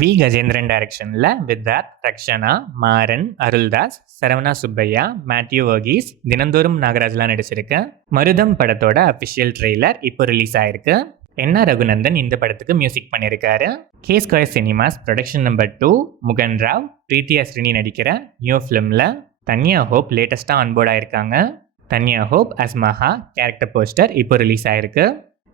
We Gajendran டைரக்ஷனில் Vidharth, Rakshana, Maran, Aruldas, Saravana Subbaiah, Matthew Varghese, தினந்தோறும் நாகராஜ்லாம் நடிச்சிருக்கு. மருதம் படத்தோட அஃபிஷியல் ட்ரெய்லர் இப்போ ரிலீஸ் ஆயிருக்கு. என் ஆர் ரகுநந்தன் இந்த படத்துக்கு மியூசிக் பண்ணியிருக்காரு. K square cinemas production number 2 முகன் ராவ், பிரீத்தி அஸ்ரினி நடிக்கிற நியூ ஃபிலிமில் தன்யா ஹோப் லேட்டஸ்ட்டாக ஆன்போர்ட் ஆயிருக்காங்க. தன்யா ஹோப் அஸ் மஹா கேரக்டர் போஸ்டர் இப்போ ரிலீஸ் ஆயிருக்கு.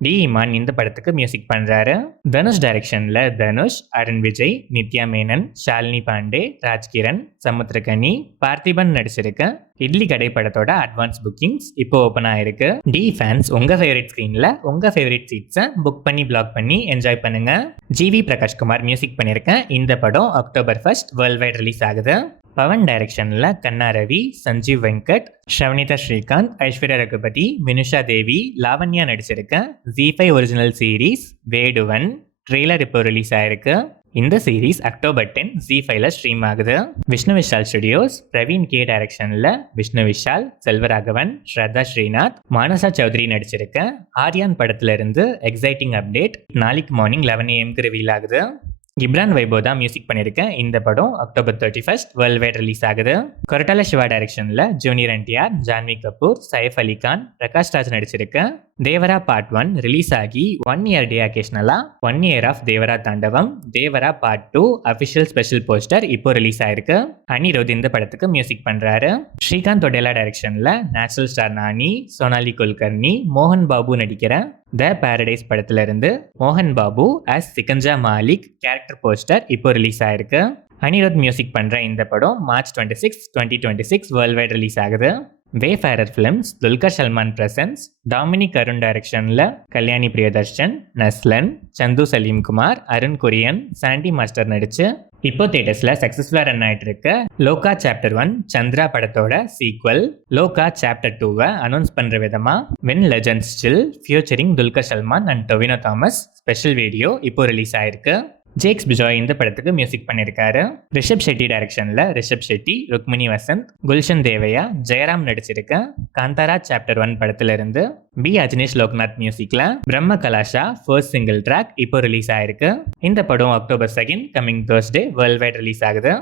டி இமான் இந்த படத்துக்கு மியூசிக் பண்ணுறாரு. தனுஷ் டைரக்ஷனில் தனுஷ், அருண் விஜய், நித்யா மேனன், ஷாலினி பாண்டே, ராஜ்கிரண், சமுத்திரகனி, பார்த்திபன் நடிச்சிருக்க இட்லி கடை படத்தோட அட்வான்ஸ் புக்கிங்ஸ் இப்போ ஓப்பன் ஆயிருக்கு. டி ஃபேன்ஸ் உங்கள் ஃபேவரட் ஸ்க்ரீனில் உங்கள் ஃபேவரட் சீட்ஸை புக் பண்ணி பிளாக் பண்ணி என்ஜாய் பண்ணுங்க. ஜிவி பிரகாஷ்குமார் மியூசிக் பண்ணியிருக்கேன். இந்த படம் அக்டோபர் 1 வேர்ல்ட் வைட் ரிலீஸ் ஆகுது. பவன் டைரக்ஷனில் கண்ணா ரவி, சஞ்சீவ் வெங்கட், ஷவனிதா ஸ்ரீகாந்த், ஐஸ்வர்யா ரகுபதி, வினுஷா தேவி, லாவண்யா நடிச்சிருக்க ZEE5 original series Veduvan trailer இப்போ ரிலீஸ் ஆயிருக்கு. இந்த சீரீஸ் அக்டோபர் 10 ZEE5ல ஸ்ட்ரீம் ஆகுது. விஷ்ணு விஷால் ஸ்டுடியோஸ், பிரவீன் கே டைரக்ஷனில் விஷ்ணு விஷால், செல்வராகவன், ஸ்ரத்தா ஸ்ரீநாத், மானசா சௌத்ரி நடிச்சிருக்க ஆர்யான் படத்துல இருந்து எக்ஸைட்டிங் அப்டேட் நாளைக்கு மார்னிங் 11 AM ரிவீல் ஆகுது. கிப்ரான் வைபோ தான் மியூசிக் பண்ணியிருக்கேன். இந்த படம் அக்டோபர் 31 வேர்ல்ட் வைட் ரிலீஸ் ஆகுது. கொரட்டால சிவா டைரக்ஷனில் ஜூனியர் NTR, ஜான்வி கபூர், சைஃப் அலி கான், பிரகாஷ் ராஜ் நடிச்சிருக்க தேவரா பார்ட் 1 ரிலீஸ் ஆகி 1 இயர் டே அகேஷனலாக 1 year of Devara Thandavam Devara part 2 official special poster இப்போ ரிலீஸ் ஆயிருக்கு. அனிருத் இந்த படத்துக்கு மியூசிக் பண்ணுறாரு. ஸ்ரீகாந்த் ஒடேலா டைரக்ஷனில் நேச்சுரல் ஸ்டார் நானி, சோனாலி குல்கர்னி, மோகன் பாபு நடிக்கிற த பாரடைஸ் படத்துல இருந்து மோகன் Babu as Sikanja Malik character poster இப்போ ரிலீஸ் ஆயிருக்கு. அனிருத் மியூசிக் பண்ற இந்த படம் மார்ச் 26, 2026 வேர்ல்ட் வைட் ரிலீஸ் ஆகுது. Wayfarer Films, Dulquer Salmaan presents, Dominic Arun டைரக்ஷன்ல கல்யாணி பிரியதர்ஷன், நஸ்லன், சந்து சலீம்குமார், அருண் குரியன், சாண்டி மாஸ்டர் நடிச்சு இப்போ தியேட்டர்ஸ்ல சக்சஸ்ஃபுல்லா ரன் ஆயிட்டு இருக்க லோகா சாப்டர் 1 சந்திரா படத்தோட சீக்வல் லோகா சாப்டர் 2 அனௌன்ஸ் பண்ற விதமா when legends still featuring Dulquer Salman and Tovino Thomas special video இப்போ ரிலீஸ் ஆயிருக்கு. ஜேக்ஸ் பிஜாய் இந்த படத்துக்கு மியூசிக் பண்ணியிருக்காரு. ரிஷப் ஷெட்டி டைரக்ஷன்ல ரிஷப் ஷெட்டி, ருக்மிணி வசந்த், குல்ஷன் தேவையா, ஜெயராம் நடிச்சிருக்க காந்தாரா சாப்டர் 1 படத்துல இருந்து பி அஜ்னேஷ் லோக்நாத் மியூசிக்ல பிரம்ம கலாஷா ஃபர்ஸ்ட் சிங்கிள் ட்ராக் இப்போ ரிலீஸ் ஆயிருக்கு. இந்த படம் October 2 coming Thursday world wide release ஆகுது.